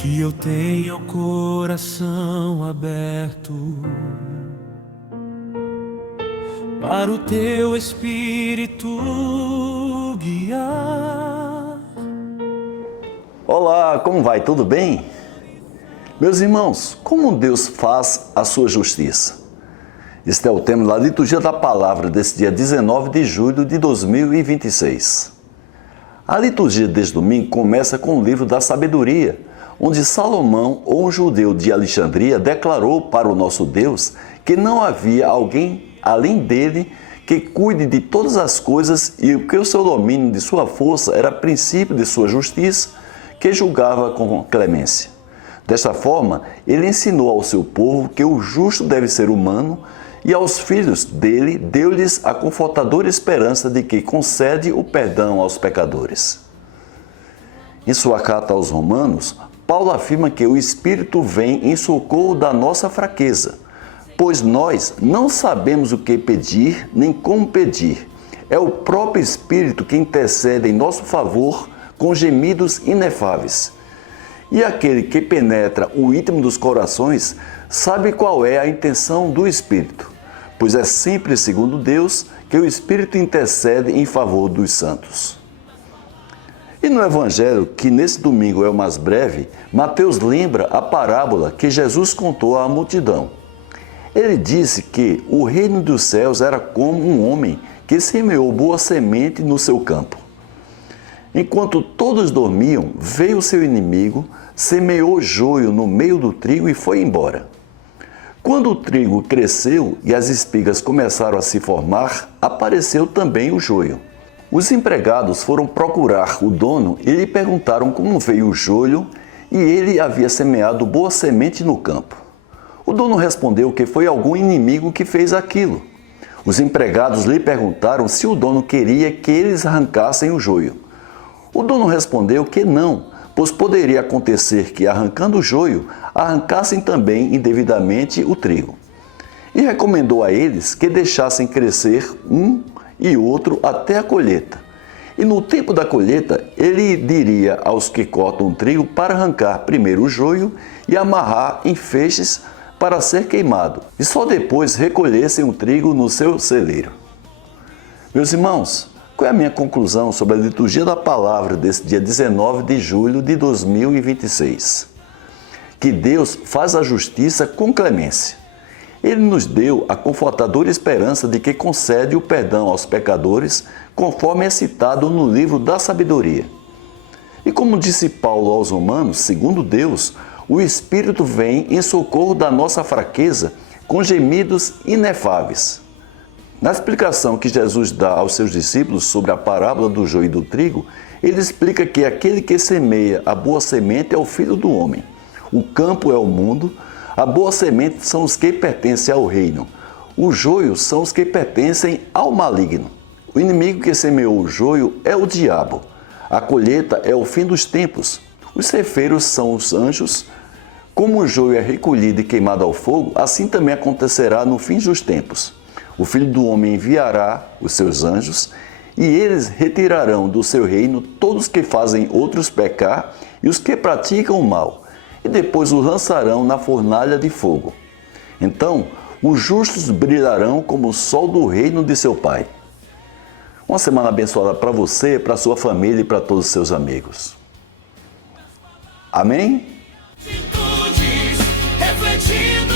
que eu tenha o coração aberto para o teu Espírito guiar. Olá, como vai? Tudo bem? Meus irmãos, como Deus faz a sua justiça? Este é o tema da liturgia da palavra desse dia 19 de julho de 2026. A liturgia deste domingo começa com o livro da sabedoria, onde Salomão, um judeu de Alexandria, declarou para o nosso Deus que não havia alguém além dele que cuide de todas as coisas e que o seu domínio de sua força era princípio de sua justiça, que julgava com clemência. Desta forma, ele ensinou ao seu povo que o justo deve ser humano e aos filhos dele deu-lhes a confortadora esperança de que concede o perdão aos pecadores. Em sua carta aos Romanos, Paulo afirma que o Espírito vem em socorro da nossa fraqueza, pois nós não sabemos o que pedir nem como pedir. É o próprio Espírito que intercede em nosso favor com gemidos inefáveis. E aquele que penetra o íntimo dos corações sabe qual é a intenção do Espírito, pois é sempre segundo Deus que o Espírito intercede em favor dos santos. E no Evangelho, que nesse domingo é o mais breve, Mateus lembra a parábola que Jesus contou à multidão. Ele disse que o reino dos céus era como um homem que semeou boa semente no seu campo. Enquanto todos dormiam, veio seu inimigo, semeou joio no meio do trigo e foi embora. Quando o trigo cresceu e as espigas começaram a se formar, apareceu também o joio. Os empregados foram procurar o dono e lhe perguntaram como veio o joio, e ele havia semeado boa semente no campo. O dono respondeu que foi algum inimigo que fez aquilo. Os empregados lhe perguntaram se o dono queria que eles arrancassem o joio. O dono respondeu que não, pois poderia acontecer que, arrancando o joio, arrancassem também indevidamente o trigo. E recomendou a eles que deixassem crescer um e outro até a colheita. E no tempo da colheita, ele diria aos que cortam o trigo para arrancar primeiro o joio e amarrar em feixes para ser queimado, e só depois recolhessem o trigo no seu celeiro. Meus irmãos, qual é a minha conclusão sobre a liturgia da palavra desse dia 19 de julho de 2026? Que Deus faz a justiça com clemência. Ele nos deu a confortadora esperança de que concede o perdão aos pecadores, conforme é citado no livro da sabedoria. E como disse Paulo aos Romanos, segundo Deus, o Espírito vem em socorro da nossa fraqueza com gemidos inefáveis. Na explicação que Jesus dá aos seus discípulos sobre a parábola do joio e do trigo, ele explica que aquele que semeia a boa semente é o Filho do Homem. O campo é o mundo, a boa semente são os que pertencem ao reino. O joio são os que pertencem ao maligno. O inimigo que semeou o joio é o diabo. A colheita é o fim dos tempos. Os ceifeiros são os anjos. Como o joio é recolhido e queimado ao fogo, assim também acontecerá no fim dos tempos. O Filho do Homem enviará os seus anjos, e eles retirarão do seu reino todos que fazem outros pecar e os que praticam o mal, e depois os lançarão na fornalha de fogo. Então, os justos brilharão como o sol do reino de seu Pai. Uma semana abençoada para você, para sua família e para todos os seus amigos. Amém? Refletindo